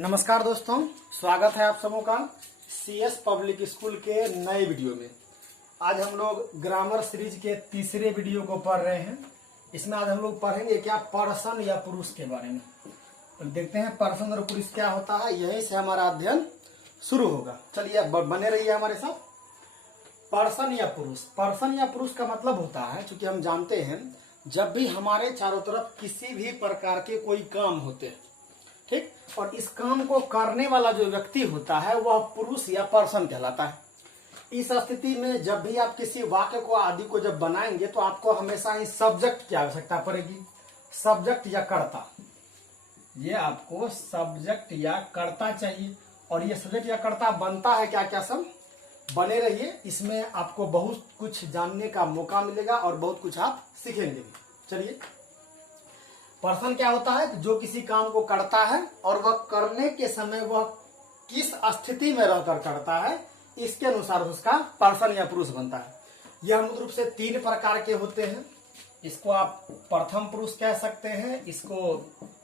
नमस्कार दोस्तों, स्वागत है आप सबों का सीएस पब्लिक स्कूल के नए वीडियो में। आज हम लोग ग्रामर सीरीज के तीसरे वीडियो को पढ़ रहे हैं। इसमें आज हम लोग पढ़ेंगे क्या पर्सन या पुरुष के बारे में। तो देखते हैं पर्सन और पुरुष क्या होता है, यहीं से हमारा अध्ययन शुरू होगा। चलिए बने रहिए हमारे साथ। पर्सन या पुरुष का मतलब होता है, चूंकि हम जानते हैं जब भी हमारे चारों तरफ किसी भी प्रकार के कोई काम होते हैं, ठीक, और इस काम को करने वाला जो व्यक्ति होता है वह पुरुष या पर्सन कहलाता है। इस स्थिति में जब भी आप किसी वाक्य को आदि को जब बनाएंगे तो आपको हमेशा ही सब्जेक्ट की आवश्यकता पड़ेगी। सब्जेक्ट या कर्ता, ये आपको सब्जेक्ट या कर्ता चाहिए। और ये सब्जेक्ट या कर्ता बनता है क्या क्या सब, बने रहिए। इसमें आपको बहुत कुछ जानने का मौका मिलेगा और बहुत कुछ आप सीखेंगे भी। चलिए, पर्सन क्या होता है, जो किसी काम को करता है और वह करने के समय वह किस स्थिति में रहकर करता है, इसके अनुसार उसका पर्सन या पुरुष बनता है। यह मूल रूप से तीन प्रकार के होते हैं। इसको आप प्रथम पुरुष कह सकते हैं, इसको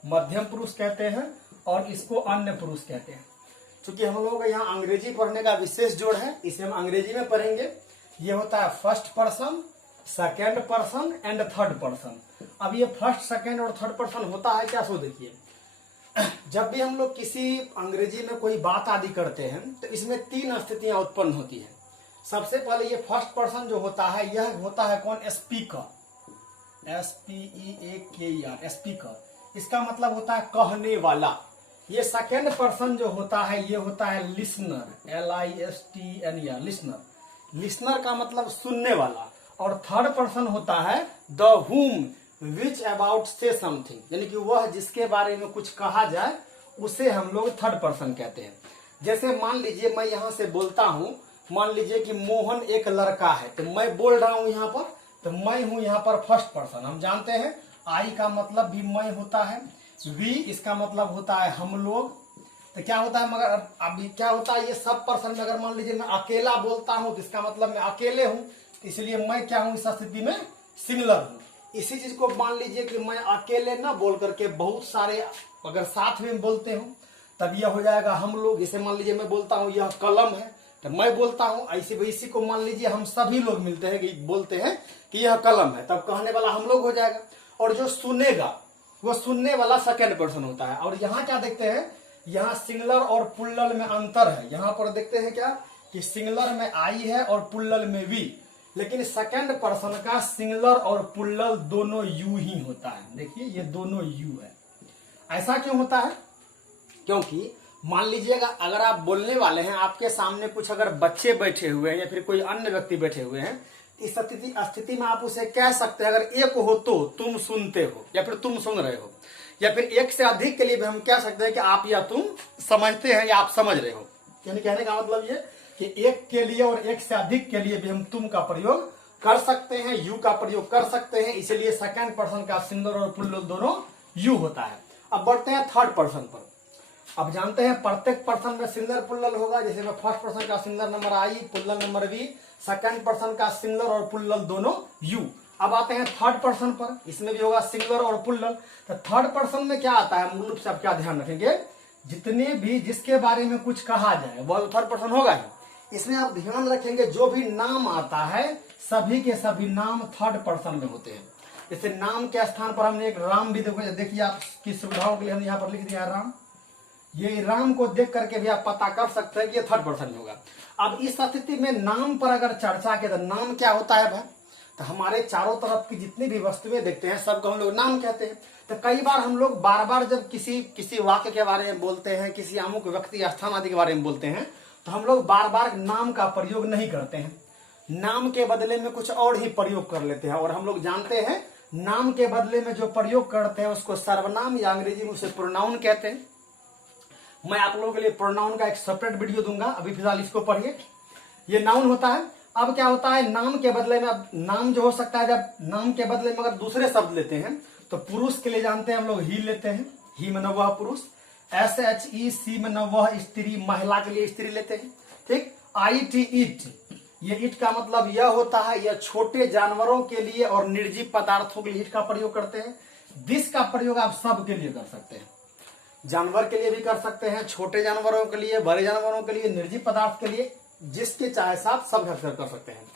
मध्यम पुरुष कहते हैं और इसको अन्य पुरुष कहते हैं। क्योंकि हम लोग यहाँ अंग्रेजी पढ़ने का विशेष जोड़ है, इसे हम अंग्रेजी में पढ़ेंगे। ये होता है first person, second person and third person. अब ये फर्स्ट, सेकेंड और थर्ड पर्सन होता है क्या, सो देखिए। जब भी हम लोग किसी अंग्रेजी में कोई बात आदि करते हैं तो इसमें तीन स्थितियां उत्पन्न होती है। सबसे पहले ये फर्स्ट पर्सन जो होता है, यह होता है कौन, स्पीकर, SPEAKER, स्पीकर। इसका मतलब होता है कहने वाला। ये सेकेंड पर्सन जो होता है ये होता है लिसनर, LISTNER, लिसनर। लिसनर का मतलब सुनने वाला। और थर्ड पर्सन होता है द हुम विच अबाउट से समथिंग, यानी कि वह जिसके बारे में कुछ कहा जाए उसे हम लोग थर्ड पर्सन कहते हैं। जैसे मान लीजिए मैं यहां से बोलता हूं, मान लीजिए कि मोहन एक लड़का है, तो मैं बोल रहा हूं यहां पर, तो मैं हूं यहां पर फर्स्ट पर्सन। हम जानते हैं आई का मतलब भी मैं होता है, वी इसका मतलब होता है हम लोग। तो क्या होता है, मगर अभी क्या होता है, ये सब पर्सन में अगर मान लीजिए मैं अकेला बोलता हूं तो इसका मतलब मैं अकेले हूं, इसलिए मैं क्या हूं, इस स्थिति में सिंगुलर हूं। इसी चीज को मान लीजिए कि मैं अकेले ना बोल करके बहुत सारे अगर साथ में बोलते हूं तब यह हो जाएगा हम लोग। जैसे मान लीजिए मैं बोलता हूं यह कलम है, तो मैं बोलता हूं ऐसे, इसी को मान लीजिए हम सभी लोग मिलते हैं कि बोलते हैं कि यह कलम है, तब कहने वाला हम लोग हो जाएगा। और जो सुनेगा वो सुनने वाला सेकेंड पर्सन होता है। और यहाँ क्या देखते हैं, यहाँ सिंगुलर और प्लुरल में अंतर है। यहाँ पर देखते हैं क्या कि सिंगुलर में आई है और प्लुरल में वी, लेकिन सेकंड पर्सन का सिंगुलर और प्लुरल दोनों यू ही होता है। देखिए ये दोनों यू है। ऐसा क्यों होता है, क्योंकि मान लीजिएगा अगर आप बोलने वाले हैं, आपके सामने कुछ अगर बच्चे बैठे हुए हैं या फिर कोई अन्य व्यक्ति बैठे हुए हैं, इस स्थिति में आप उसे कह सकते हैं, अगर एक हो तो तुम सुनते हो या फिर तुम सुन रहे हो, या फिर एक से अधिक के लिए भी हम कह सकते हैं कि आप या तुम समझते हैं या आप समझ रहे हो। यानी कहने का मतलब ये कि एक के लिए और एक से अधिक के लिए भी हम तुम का प्रयोग कर सकते हैं, यू का प्रयोग कर सकते हैं। इसलिए सेकंड पर्सन का सिंगुलर और प्लुरल दोनों यू होता है। अब बढ़ते हैं थर्ड पर्सन पर। अब जानते हैं प्रत्येक पर्सन में सिंगुलर प्लुरल होगा। जैसे मैं फर्स्ट पर्सन का singular number I, plural number we, second person का सिंगुलर और प्लुरल दोनों यू। अब आते हैं थर्ड पर्सन पर, इसमें भी होगा सिंगुलर और प्लुरल। तो थर्ड पर्सन में क्या आता है, मूल रूप से आप क्या ध्यान रखेंगे, जितने भी जिसके बारे में कुछ कहा जाए वह थर्ड पर्सन होगा ही। इसमें आप ध्यान रखेंगे जो भी नाम आता है सभी के सभी नाम थर्ड पर्सन में होते हैं। जैसे नाम के स्थान पर हमने एक राम भी देखिए, आपकी सुविधाओं के लिए हमने यहाँ पर लिख दिया राम। ये राम को देख करके भी आप पता कर सकते हैं कि ये थर्ड पर्सन में होगा। अब इस स्थिति में नाम पर अगर चर्चा के, तो नाम क्या होता है भाई, तो हमारे चारों तरफ की जितनी भी वस्तुएं देखते हैं सबको हम लोग नाम कहते हैं। तो कई बार हम लोग बार बार जब किसी वाक्य के बारे में बोलते हैं, किसी अमुक व्यक्ति स्थान आदि के बारे में बोलते हैं, तो हम लोग बार बार नाम का प्रयोग नहीं करते हैं। नाम के बदले में कुछ और ही प्रयोग कर लेते हैं। और हम लोग जानते हैं नाम के बदले में जो प्रयोग करते हैं उसको सर्वनाम या अंग्रेजी में उसे प्रोनाउन कहते हैं। मैं आप लोगों के लिए प्रोनाउन का एक सेपरेट वीडियो दूंगा, अभी फिलहाल इसको पढ़िए। ये नाउन होता है। अब क्या होता है, नाम के बदले में, अब नाम जो हो सकता है, जब नाम के बदले में अगर दूसरे शब्द लेते हैं तो पुरुष के लिए जानते हैं हम लोग ही लेते हैं, ही में वह पुरुष। SHEC में वह स्त्री, महिला के लिए स्त्री लेते हैं, ठीक। IT इट, ये इट का मतलब यह होता है, यह छोटे जानवरों के लिए और निर्जीव पदार्थों के लिए इट का प्रयोग करते हैं। दिस का प्रयोग आप सब के लिए कर सकते हैं। जानवर के लिए भी कर सकते हैं, छोटे जानवरों के लिए, बड़े जानवरों के लिए, निर्जीव पदार्थ के लिए, जिसके चाहे साथ सब कर सकते हैं।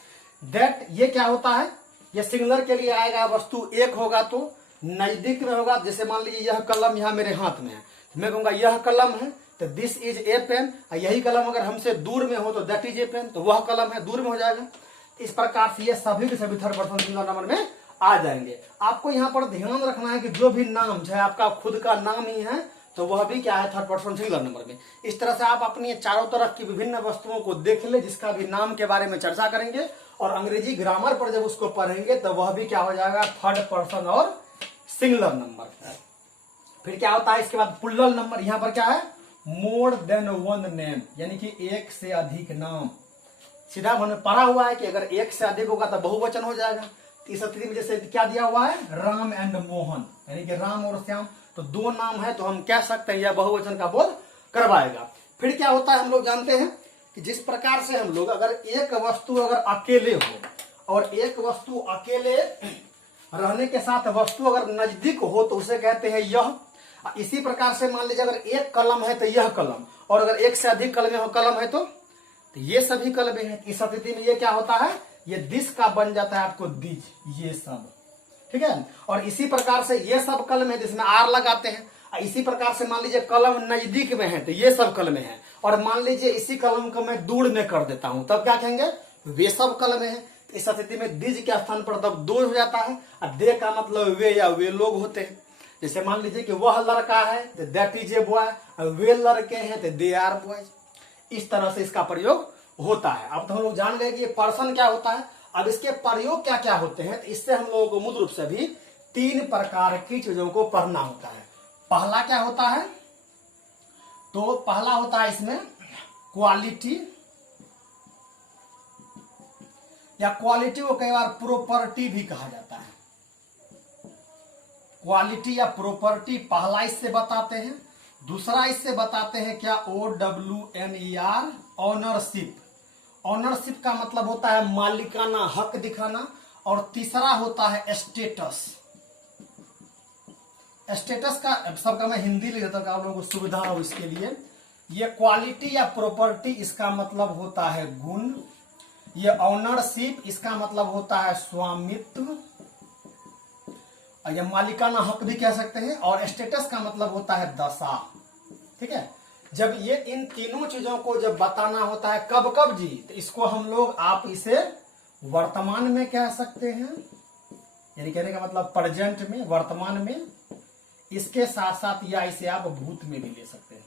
दैट ये क्या होता है, ये सिंगुलर के लिए आएगा, वस्तु एक होगा तो नजदीक में होगा। जैसे मान लीजिए यह कलम यहाँ मेरे हाथ में है, मैं कहूंगा यह कलम है तो दिस इज ए पेन। यही कलम अगर हमसे दूर में हो तो दैट इज ए पेन, तो वह कलम है, दूर में हो जाएगा। इस प्रकार से ये सभी के सभी थर्ड पर्सन सिंगुलर नंबर में आ जाएंगे। आपको यहाँ पर ध्यान रखना है कि जो भी नाम चाहे आपका खुद का नाम ही है तो वह भी क्या है, थर्ड पर्सन सिंगुलर नंबर में। इस तरह से आप अपनी चारों तरफ की विभिन्न वस्तुओं को देख ले, जिसका भी नाम के बारे में चर्चा करेंगे, और अंग्रेजी ग्रामर पर जब उसको पढ़ेंगे तो वह भी क्या हो जाएगा, थर्ड पर्सन और सिंगुलर नंबर। फिर क्या होता है इसके बाद प्लूरल नंबर। यहाँ पर क्या है, मोर देन वन नेम, यानी कि एक से अधिक नाम। सीधा हमने पढ़ा हुआ है कि अगर एक से अधिक होगा तो बहुवचन हो जाएगा। इस स्थिति में जैसे क्या दिया हुआ है, राम एंड मोहन, यानी कि राम और श्याम, तो दो नाम है तो हम कह सकते हैं यह बहुवचन का बोध करवाएगा। फिर क्या होता है, हम लोग जानते हैं कि जिस प्रकार से हम लोग अगर एक वस्तु अगर अकेले हो और एक वस्तु अकेले रहने के साथ वस्तु अगर नजदीक हो तो उसे कहते हैं यह। इसी प्रकार से मान लीजिए अगर एक कलम है तो यह कलम, और अगर एक से अधिक कलम है तो ये सभी कलमें हैं। इस स्थिति में ये क्या होता है, ये दिस का बन जाता है आपको दिज, ये सब, ठीक है। और इसी प्रकार से ये सब कलम है जिसमें आर लगाते हैं। इसी प्रकार से मान लीजिए कलम नजदीक में है तो ये सब कलमें हैं, और मान लीजिए इसी कलम को मैं दूर में कर देता हूं तब क्या कहेंगे, वे सब कलमें हैं। इस स्थिति में दिज के स्थान पर तब दो हो जाता है, और दे का मतलब वे या वे लोग होते हैं। जैसे मान लीजिए कि वह लड़का है तो दैट इज ए बॉय, और वे लड़के हैं तो दे आर बॉयज। इस तरह से इसका प्रयोग होता है। अब तो हम लोग जान गए कि पर्सन क्या होता है। अब इसके प्रयोग क्या क्या होते हैं, तो इससे हम लोगों को मूल रूप से भी तीन प्रकार की चीजों को पढ़ना होता है। पहला क्या होता है, तो पहला होता है इसमें क्वालिटी, या क्वालिटी को कई बार प्रॉपर्टी भी कहा जाता है। क्वालिटी या प्रॉपर्टी पहला इससे बताते हैं। दूसरा इससे बताते हैं क्या, OWNER, ऑनरशिप। ऑनरशिप का मतलब होता है मालिकाना हक दिखाना। और तीसरा होता है स्टेटस। स्टेटस का सबका मैं हिंदी लिख देता हूं आप लोगों को सुविधा हो इसके लिए। ये क्वालिटी या प्रॉपर्टी इसका मतलब होता है गुण। ये ऑनरशिप इसका मतलब होता है स्वामित्व, और ये मालिकाना हक भी कह सकते हैं। और स्टेटस का मतलब होता है दशा, ठीक है। जब ये इन तीनों चीजों को जब बताना होता है कब कब जी, तो इसको हम लोग, आप इसे वर्तमान में कह सकते हैं, यानी कहने का मतलब प्रेजेंट में, वर्तमान में। इसके साथ साथ या इसे आप भूत में भी ले सकते हैं,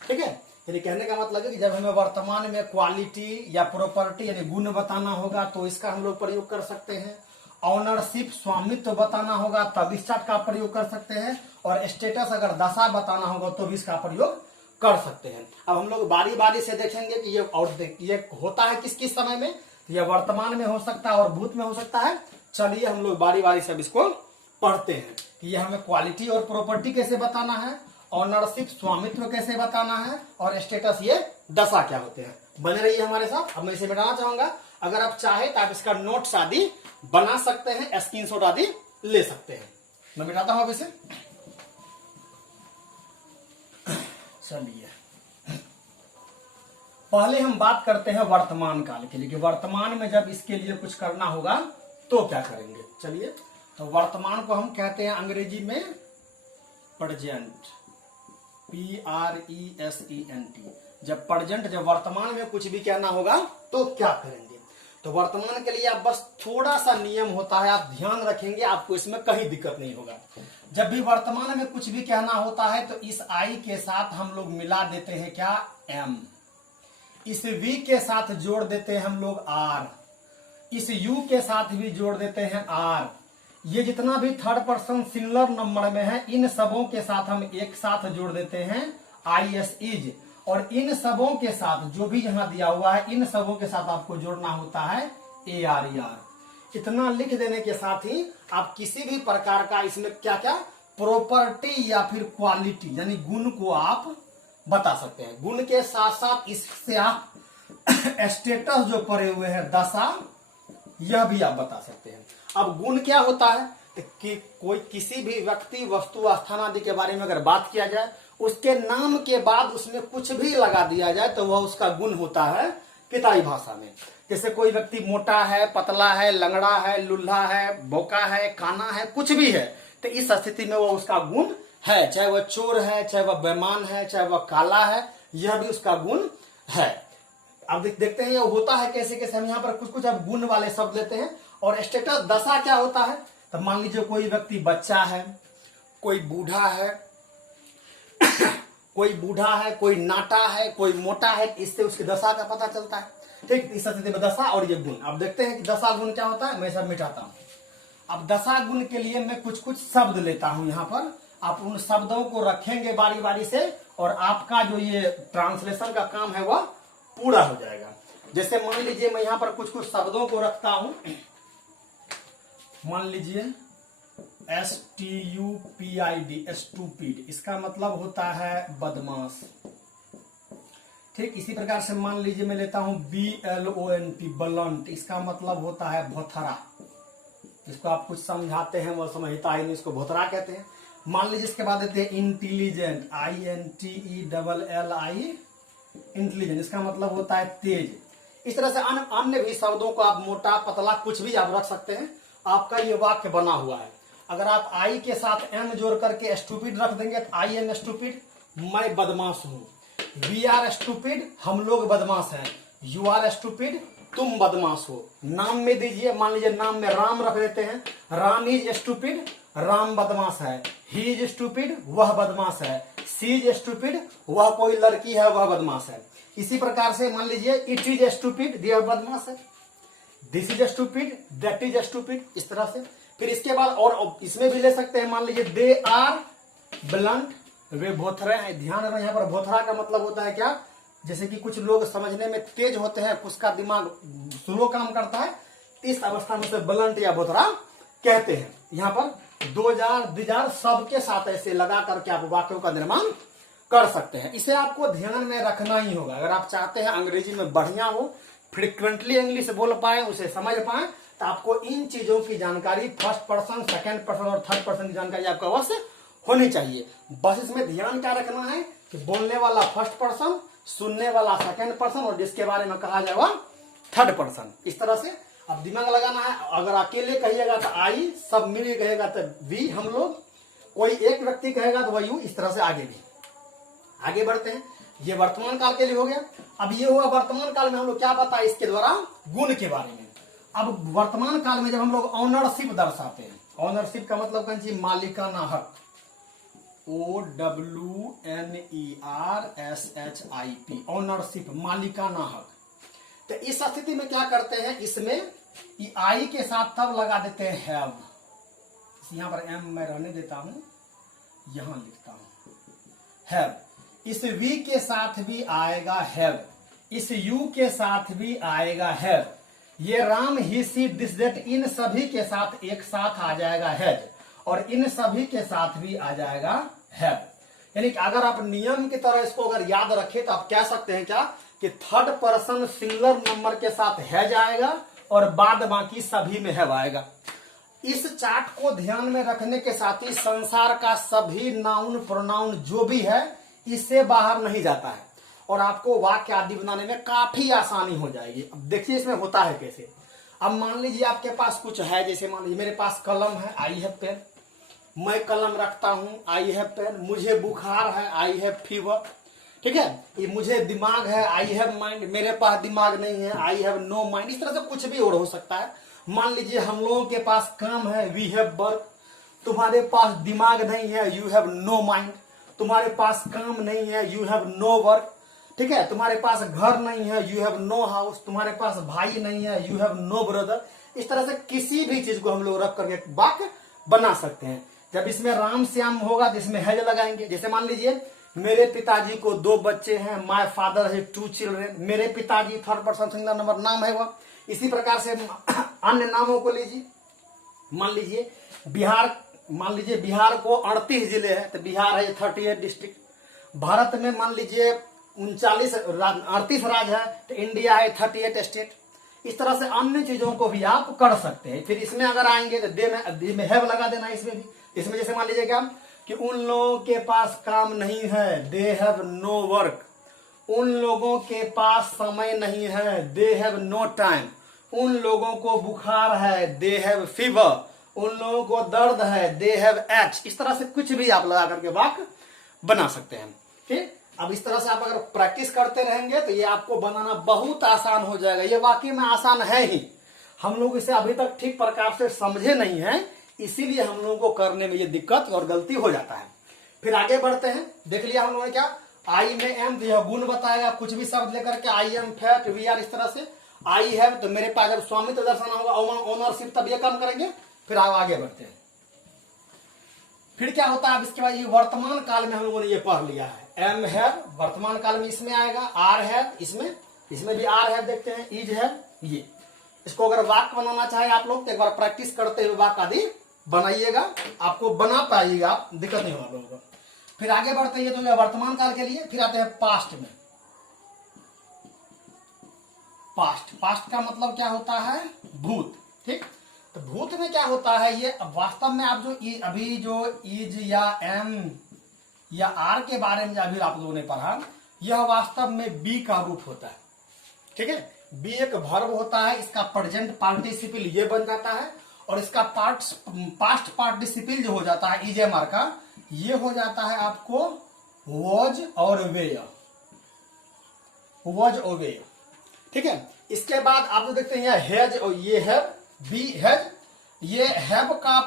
ठीक है। यानी कहने का मतलब है कि जब हमें वर्तमान में क्वालिटी या प्रॉपर्टी यानी गुण बताना होगा तो इसका हम लोग प्रयोग कर सकते हैं। ऑनरशिप स्वामित्व बताना होगा तब इस चार्ट का प्रयोग कर सकते हैं। और स्टेटस अगर दशा बताना होगा तो भी इसका प्रयोग कर सकते हैं। अब हम लोग बारी बारी से देखेंगे कि ये होता है किस किस समय में, तो ये वर्तमान में हो सकता है और भूत में हो सकता है। चलिए हम लोग बारी बारी से इसको पढ़ते हैं कि ये हमें क्वालिटी और प्रॉपर्टी कैसे बताना है, ऑनरशिप स्वामित्व कैसे बताना है, और स्टेटस ये दशा क्या होते हैं। बने रहिए हमारे साथ। अब मैं इसे मिटाना चाहूंगा। अगर आप चाहे तो आप इसका नोट्स आदि बना सकते हैं, स्क्रीनशॉट आदि ले सकते हैं। मैं मिटाता हूं अब इसे। चलिए पहले हम बात करते हैं वर्तमान काल के लिए कि वर्तमान में जब इसके लिए कुछ करना होगा तो क्या करेंगे। चलिए, तो वर्तमान को हम कहते हैं अंग्रेजी में प्रेजेंट, PRESENT। जब प्रेजेंट, जब वर्तमान में कुछ भी कहना होगा तो क्या करेंगे। तो वर्तमान के लिए आप बस थोड़ा सा नियम होता है, आप ध्यान रखेंगे, आपको इसमें कहीं दिक्कत नहीं होगा। जब भी वर्तमान में कुछ भी कहना होता है तो इस आई के साथ हम लोग मिला देते हैं क्या, एम। इस वी के साथ जोड़ देते हैं हम लोग आर। इस यू के साथ भी जोड़ देते हैं आर। ये जितना भी थर्ड पर्सन सिंगुलर नंबर में है इन सबों के साथ हम एक साथ जोड़ देते हैं IS इज। और इन सबों के साथ जो भी यहां दिया हुआ है इन सबों के साथ आपको जोड़ना होता है ARER। इतना लिख देने के साथ ही आप किसी भी प्रकार का इसमें क्या क्या प्रॉपर्टी या फिर क्वालिटी यानी गुण को आप बता सकते हैं। गुण के साथ साथ इससे आप स्टेटस जो पड़े हुए हैं दशा, यह भी आप बता सकते हैं। अब गुण क्या होता है कि कोई किसी भी व्यक्ति वस्तु स्थान आदि के बारे में अगर बात किया जाए उसके नाम के बाद उसमें कुछ भी लगा दिया जाए तो वह उसका गुण होता है किताबी भाषा में। जैसे कोई व्यक्ति मोटा है, पतला है, लंगड़ा है, लुल्हा है, बोका है, काना है, कुछ भी है, तो इस स्थिति में वो उसका गुण है। चाहे वह चोर है, चाहे वह बेईमान है, चाहे वह काला है, यह भी उसका गुण है। अब देखते हैं ये होता है कैसे कैसे। हम यहाँ पर कुछ कुछ अब गुण वाले शब्द लेते हैं। और स्टेटस दशा क्या होता है, तो मान लीजिए कोई व्यक्ति बच्चा है, कोई बूढ़ा है कोई नाटा है, कोई मोटा है, इससे उसकी दशा का पता चलता है। ठीक, इस स्थिति में दशा और ये गुण। अब देखते हैं कि दशा गुण क्या होता है। मैं सब मिटाता हूं। अब दशा गुण के लिए मैं कुछ कुछ शब्द लेता हूं यहाँ पर। आप उन शब्दों को रखेंगे बारी बारी से और आपका जो ये ट्रांसलेशन का काम है वह पूरा हो जाएगा। जैसे मान लीजिए मैं यहाँ पर कुछ कुछ शब्दों को रखता हूं। मान लीजिए STUPID, स्टूपिड, इसका मतलब होता है बदमाश। ठीक, इसी प्रकार से मान लीजिए मैं लेता हूं BLONT, बलंट, इसका मतलब होता है भोथरा। इसको आप कुछ समझाते हैं वह समझता ही नहीं, इसको भोथरा कहते हैं। मान लीजिए इसके बाद देते हैं इंटेलिजेंट, INTELLI, इंटेलिजेंट, इसका मतलब होता है तेज। इस तरह से अन्य भी शब्दों को आप मोटा, पतला, कुछ भी आप रख सकते हैं। आपका ये वाक्य बना हुआ है। अगर आप आई के साथ एम जोड़ करके स्टूपिड रख देंगे तो आई एम स्टूपिड, मैं बदमाश हूं। वी आर स्टूपिड, हम लोग बदमाश हैं। यू आर स्टूपिड, तुम बदमाश हो। नाम में दीजिए, मान लीजिए नाम में राम रख देते हैं। राम इज स्टूपिड, राम बदमाश है। ही इज स्टूपिड, वह बदमाश है। सी इज स्टूपिड, वह कोई लड़की है, वह बदमाश है। इसी प्रकार से मान लीजिए इट इज स्टूपिड, यह बदमाश है। This is stupid, that is stupid, इस तरह से। फिर इसके बाद और इसमें भी ले सकते हैं। मान लीजिए दे आर ब्लंट, वे भोथरे हैं। ध्यान रखना, यहाँ पर भोथरा का मतलब होता है क्या, जैसे कि कुछ लोग समझने में तेज होते हैं, उसका दिमाग स्लो काम करता है, इस अवस्था में से ब्लंट या भोथरा कहते हैं। यहाँ पर दिजार सबके साथ ऐसे लगा करके आप वाक्यों का निर्माण कर सकते हैं। इसे आपको ध्यान में रखना ही होगा। अगर आप चाहते हैं अंग्रेजी में बढ़िया हो, फ्रिक्वेंटली इंग्लिश बोल पाए, उसे समझ पाए, तो आपको इन चीजों की जानकारी फर्स्ट पर्सन, सेकंड पर्सन और थर्ड पर्सन की जानकारी आपको अवश्य होनी चाहिए। बस इसमें ध्यान क्या रखना है कि बोलने वाला फर्स्ट पर्सन, सुनने वाला सेकंड पर्सन और जिसके बारे में कहा जाएगा थर्ड पर्सन। इस तरह से अब दिमाग लगाना है। अगर अकेले कहिएगा तो आई, सब मिल कहेगा तो वी, हम लोग, कोई एक व्यक्ति कहेगा तो वह यू, इस तरह से आगे बढ़ते हैं। ये वर्तमान काल के लिए हो गया। अब ये हुआ वर्तमान काल में हम लोग क्या बताए इसके द्वारा, गुण के बारे में। अब वर्तमान काल में जब हम लोग ऑनरशिप दर्शाते हैं, ऑनरशिप का मतलब कौन सी, मालिकाना हक, OWNERSHIP, ऑनरशिप, मालिकाना हक। तो इस स्थिति में क्या करते हैं, इसमें आई के साथ तब लगा देते हैं हैव। यहां पर एम मैं रहने देता हूं, यहां लिखता हूं हैव। इस वी के साथ भी आएगा हैव, इस यू के साथ भी आएगा हैव। ये राम, ही, सी, दिस, दैट, इन सभी के साथ एक साथ आ जाएगा हैज, और इन सभी के साथ भी आ जाएगा हैव। यानी कि अगर आप नियम की तरह इसको अगर याद रखें तो आप कह सकते हैं क्या कि थर्ड पर्सन सिंगुलर नंबर के साथ हैज आएगा और बाद बाकी सभी में हैव आएगा। इस चार्ट को ध्यान में रखने के साथ ही संसार का सभी नाउन प्रोनाउन जो भी है इससे बाहर नहीं जाता है और आपको वाक्य आदि बनाने में काफी आसानी हो जाएगी। अब देखिए इसमें होता है कैसे। अब मान लीजिए आपके पास कुछ है, जैसे मान लीजिए मेरे पास कलम है, आई हैव पेन, मैं कलम रखता हूं, आई हैव पेन। मुझे बुखार है, आई हैव फीवर। ठीक है, ये मुझे दिमाग है, आई हैव माइंड। मेरे पास दिमाग नहीं है, आई हैव नो माइंड। इस तरह से कुछ भी और हो सकता है। मान लीजिए हम लोगों के पास काम है, वी हैव वर्क। तुम्हारे पास दिमाग नहीं है, यू हैव नो माइंड। तुम्हारे पास काम नहीं है, यू हैव नो वर्क। ठीक है, तुम्हारे पास घर नहीं है, यू हैव नो हाउस। तुम्हारे पास भाई नहीं है, यू हैव नो ब्रदर। इस तरह से किसी भी चीज को हम लोग रख करके वाक्य बना सकते हैं। जब इसमें राम श्याम होगा तो इसमें हैज लगाएंगे। जैसे मान लीजिए मेरे पिताजी को 2 बच्चे हैं, माय फादर है 2 चिल्ड्रेन। मेरे पिताजी थर्ड पर्सन सिंगुलर नंबर नाम है वह। इसी प्रकार से अन्य नामों को लीजिए। मान लीजिए बिहार, मान लीजिए बिहार को 38 जिले हैं तो बिहार है 38 डिस्ट्रिक्ट। भारत में मान लीजिए 38 राज्य है तो इंडिया है 38 स्टेट। इस तरह से अन्य चीजों को भी आप कर सकते हैं। फिर इसमें अगर आएंगे तो दे में हैव लगा देना इसमें भी। इसमें जैसे मान लीजिए क्या कि उन लोगों के पास काम नहीं है, दे हैव नो वर्क। उन लोगों के पास समय नहीं है, दे हैव नो टाइम। उन लोगों को बुखार है, दे हैव फीवर। उन लोगों को दर्द है, दे हैव एच। इस तरह से कुछ भी आप लगा करके वाक्य बना सकते हैं। ठीक, अब इस तरह से आप अगर प्रैक्टिस करते रहेंगे तो ये आपको बनाना बहुत आसान हो जाएगा। ये वाकई में आसान है ही, हम लोग इसे अभी तक ठीक प्रकार से समझे नहीं है, इसीलिए हम लोगों को करने में ये दिक्कत और गलती हो जाता है। फिर आगे बढ़ते हैं। देख लिया हम लोगों ने क्या, आई में एम, तो यह गुण बताएगा। कुछ भी शब्द लेकर के I am fat, we are, इस तरह से। आई हैव, तो मेरे पास जब स्वामित्व दर्शाना होगा, ओनरशिप, तब ये काम करेंगे। फिर आगे बढ़ते हैं। फिर क्या होता है अब इसके बाद, ये वर्तमान काल में हम लोगों ने ये पढ़ लिया है। एम हैव वर्तमान काल में इसमें आएगा, आर हैव इसमें भी आर हैव देखते हैं, इज हैव ये। इसको अगर वाक्य बनाना चाहे आप लोग तो एक बार प्रैक्टिस करते हुए वाक्य आदि बनाइएगा, आपको बना पाइएगा, दिक्कत नहीं होगा आप लोगों को। फिर आगे बढ़ते हैं, तो वर्तमान काल के लिए। फिर आते हैं पास्ट में। पास्ट का मतलब क्या होता है, भूत। ठीक, तो भूत में क्या होता है, ये वास्तव में आप जो अभी जो इज या एम या आर के बारे में अभी आप लोगों ने पढ़ा, यह वास्तव में बी का रूप होता है। ठीक है, बी एक वर्ब होता है, इसका प्रेजेंट पार्टिसिपल ये बन जाता है, और इसका पास्ट पार्टिसिपल जो हो जाता है इज एम आर का, ये हो जाता है आपको वॉज और वेयर, वॉज और वेयर। ठीक है, इसके बाद आप जो देखते हैं हैज और ये हैव, बी हैज, ये हैव का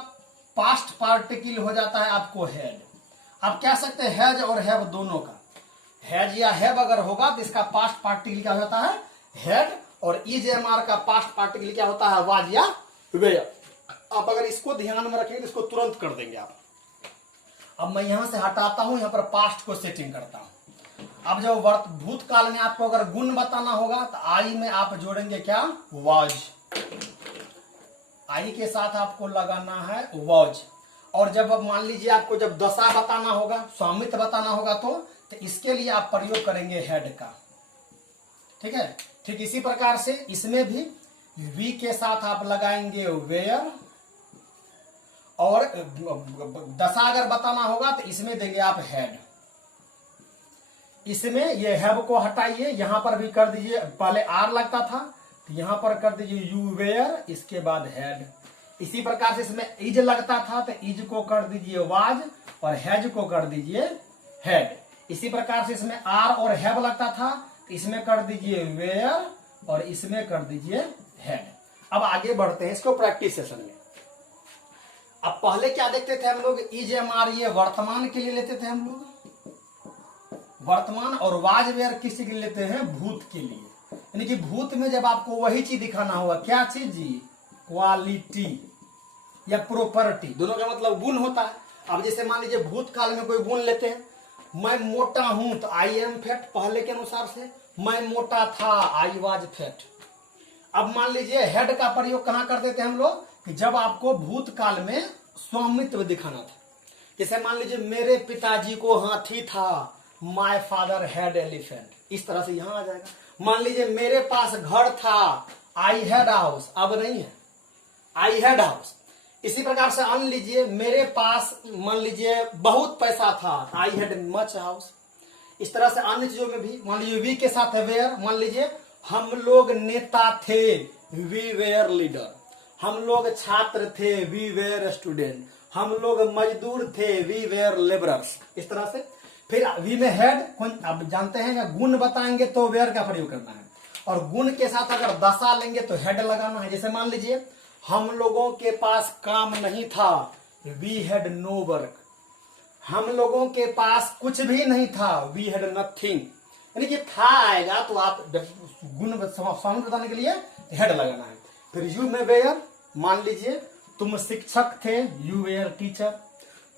पास्ट पार्टिकल हो जाता है आपको हैड। आप कह सकते हैं हैज और हैव दोनों का, हैज या हैव अगर होगा तो इसका पास्ट पार्टिकल क्या होता है, हैड, और इज एम आर का पास्ट पार्टिकल क्या होता है, वाज या वेयर। आप अगर इसको ध्यान में रखेंगे तो इसको तुरंत कर देंगे आप। अब मैं यहां से हटाता हूं, यहां पर पास्ट को सेटिंग करता हूं। अब जब भूतकाल में आपको अगर गुण बताना होगा तो आई में आप जोड़ेंगे क्या, वाज। आई के साथ आपको लगाना है वाज। और जब मान लीजिए आपको जब दशा बताना होगा, स्वामित्व बताना होगा, तो इसके लिए आप प्रयोग करेंगे हेड का। ठीक है, ठीक इसी प्रकार से इसमें भी वी के साथ आप लगाएंगे वेयर, और दशा अगर बताना होगा तो इसमें देंगे आप हेड। इसमें ये हैव को हटाइए, यहां पर भी कर दीजिए, पहले आर लगता था तो यहां पर कर दीजिए यू वेयर, इसके बाद हेड। इसी प्रकार से इसमें इज लगता था तो इज को कर दीजिए वाज, और हैज को कर दीजिए हेड। इसी प्रकार से इसमें आर और हैव लगता था तो इसमें कर दीजिए वेयर, और इसमें कर दीजिए हेड। अब आगे बढ़ते हैं इसको प्रैक्टिस सेशन में। अब पहले क्या देखते थे हम लोग, इज एम आर ये वर्तमान के लिए लेते थे हम लोग, वर्तमान, और वाज वेयर किसी के लिए लेते हैं, भूत के लिए। यानी कि भूत में जब आपको वही चीज दिखाना होगा, क्या चीज जी, क्वालिटी या प्रॉपर्टी, दोनों का मतलब गुण होता है। अब जैसे मान लीजिए भूतकाल में कोई गुण लेते हैं, मैं मोटा हूं तो आई एम फैट, पहले के अनुसार से मैं मोटा था, आई वाज फैट। अब मान लीजिए हेड का प्रयोग कहां कर देते हैं हम लोग, कि जब आपको भूतकाल में स्वामित्व दिखाना था। जैसे मान लीजिए मेरे पिताजी को हाथी था, माय फादर हैड एलिफेंट, इस तरह से यहां आ जाएगा। मान लीजिए मेरे पास घर था, आई हैड हाउस, अब नहीं है, आई हैड हाउस। इसी प्रकार से मान लीजिए मेरे पास मान लीजिए बहुत पैसा था, आई हैड मच हाउस। इस तरह से अन्य चीजों में भी मान लीजिए वी के साथ है वेयर, मान लीजिए हम लोग नेता थे, वी वेयर लीडर। हम लोग छात्र थे, वी वेयर स्टूडेंट। हम लोग मजदूर थे, वी वेयर लेबरर्स। इस तरह से फिर वी में हेड, अब जानते हैं गुण बताएंगे तो वेयर का प्रयोग करना है, और गुण के साथ अगर दशा लेंगे तो हेड लगाना है। जैसे मान लीजिए हम लोगों के पास काम नहीं था, वी हैड नो वर्क। हम लोगों के पास कुछ भी नहीं था, वी हैड नथिंग। यानी कि था आएगा तो आप गुण स्वामी बताने के लिए हेड लगाना है। फिर यू में वेयर, मान लीजिए तुम शिक्षक थे, यू वेयर टीचर।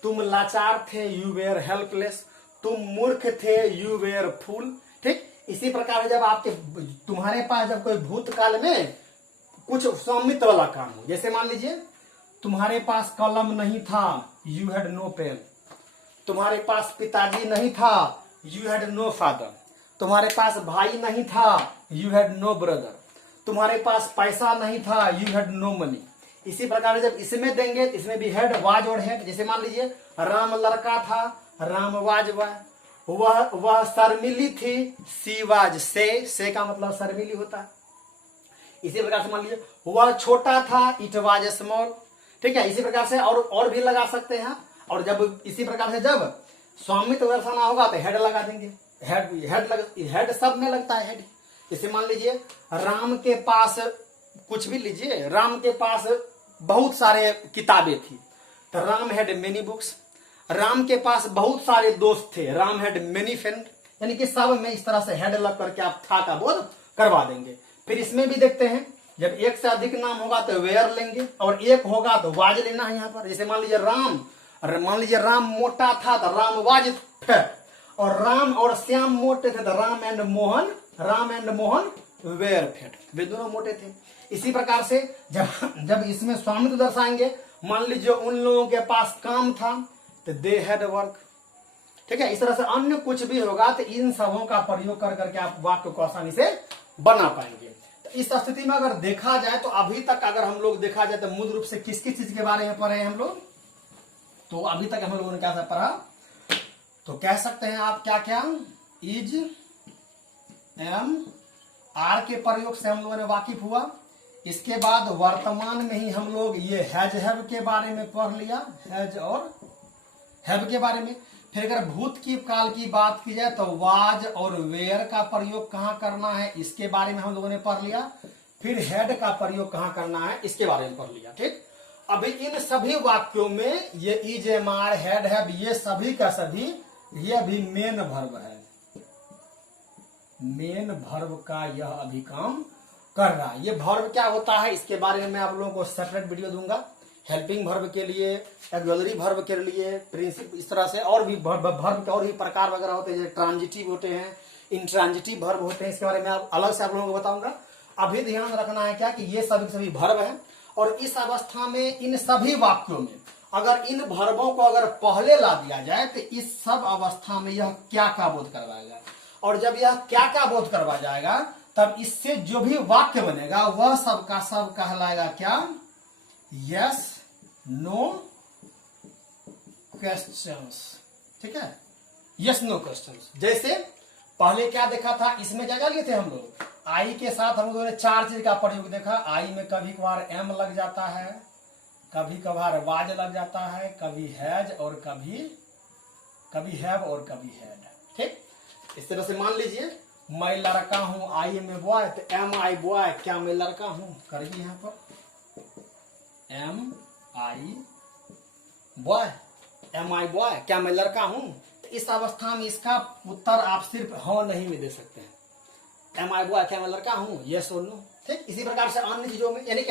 तुम लाचार थे, यू वेयर हेल्पलेस। तुम मूर्ख थे, यू वेयर फूल। ठीक इसी प्रकार जब आपके तुम्हारे पास जब कोई भूतकाल में कुछ स्वामित्व वाला काम हो, जैसे मान लीजिए तुम्हारे पास कलम नहीं था, यू हैड नो पेन। तुम्हारे पास पिताजी नहीं था, यू हैड नो फादर। तुम्हारे पास भाई नहीं था, यू हैड नो ब्रदर। तुम्हारे पास पैसा नहीं था, यू हैड नो मनी। इसी प्रकार जब इसमें देंगे तो इसमें भी हेड, वाज और हेड। जैसे मान लीजिए राम लड़का था, राम वाज वह शर्मिली थी, सी वाज से का मतलब शर्मिली होता है। इसी प्रकार से मान लीजिए वह छोटा था, इट वाज स्मॉल। ठीक है, इसी प्रकार से और भी लगा सकते हैं। और जब इसी प्रकार से जब स्वामित्व दर्शाना होगा तो हेड लगा देंगे। हेड सब में लगता है हेड। जैसे मान लीजिए राम के पास कुछ भी लीजिए, राम के पास बहुत सारे किताबें थी तो Ram had many books. Ram के पास बहुत सारे दोस्त थे, राम हैड मेनी फ्रेंड। यानी कि सब में इस तरह से हेड लग करके आप था का बोध करवा देंगे। फिर इसमें भी देखते हैं, जब एक से अधिक नाम होगा तो वेयर लेंगे और एक होगा तो वाज लेना है यहाँ पर। जैसे मान लीजिए राम मोटा था तो राम वाज फैट, और राम और श्याम मोटे थे तो Ram and Mohan were fat, वे दोनों मोटे थे। इसी प्रकार से जब इसमें स्वामित्व दर्शाएंगे, मान लीजिए उन लोगों के पास काम था तो दे हैड वर्क। ठीक है, इस तरह से अन्य कुछ भी होगा तो इन सबों का प्रयोग कर करके आप वाक्य को आसानी से बना पाएंगे। तो इस स्थिति में अगर देखा जाए तो अभी तक अगर हम लोग देखा जाए तो मूल रूप से किस किस चीज के बारे में पढ़े हैं हम लोग, तो अभी तक हम लोगों ने क्या पढ़ा, तो कह सकते हैं आप क्या इज, एम, आर के प्रयोग से हम लोगों ने वाकिफ हुआ। इसके बाद वर्तमान में ही हम लोग ये हैज हैव के बारे में पढ़ लिया, हैज और हैव के बारे में। फिर अगर भूत की काल की बात की जाए तो वाज और वेयर का प्रयोग कहाँ करना है इसके बारे में हम लोगों ने पढ़ लिया। फिर हेड का प्रयोग कहाँ करना है इसके बारे में पढ़ लिया। ठीक, अभी इन सभी वाक्यों में ये is, am, are, had, have, ये सभी का सभी ये अभी मेन वर्ब है। मेन वर्ब का यह अभी काम कर रहा है। ये वर्ब क्या होता है इसके बारे में मैं आप लोगों को सेपरेट वीडियो दूंगा। हेल्पिंग वर्ब के लिए, ऑक्सिलरी वर्ब के लिए, प्रिंसिप, इस तरह से और भी वर्ब के और भी प्रकार वगैरह होते हैं, ट्रांजिटिव होते हैं, इंट्रांजिटिव वर्ब होते हैं। इसके बारे में आप अलग से आप लोगों को बताऊंगा। अभी ध्यान रखना है क्या कि ये सभी वर्ब है, और इस अवस्था में इन सभी वाक्यों में अगर इन वर्बों को अगर पहले ला दिया जाए तो इस सब अवस्था में यह क्या बोध करवाएगा, और जब यह क्या बोध करवा जाएगा तब इससे जो भी वाक्य बनेगा वह सब का सब कहलाएगा क्या, यस नो क्वेश्चंस। ठीक है, यस नो क्वेश्चंस। जैसे पहले क्या देखा था, इसमें क्या लिए थे हम लोग, आई के साथ हम लोगों ने चार चीज का प्रयोग देखा। आई में कभी कभार एम लग जाता है, कभी कभार वाज लग जाता है, कभी हैज और कभी हैव और कभी हैड। ठीक, इस तरह से मान लीजिए मैं लड़का हूं, आई में बॉय, तो एम आई बॉय, क्या मैं लड़का हूं, करिए यहां पर एम आई बॉय, एम आई बॉय, क्या मैं लड़का हूं। तो इस अवस्था में इसका उत्तर आप सिर्फ हाँ नहीं में दे सकते हैं। एम आई बॉय, क्या मैं लड़का हूं, यस और नो। ठीक, इसी प्रकार से अन्य चीजों में यानी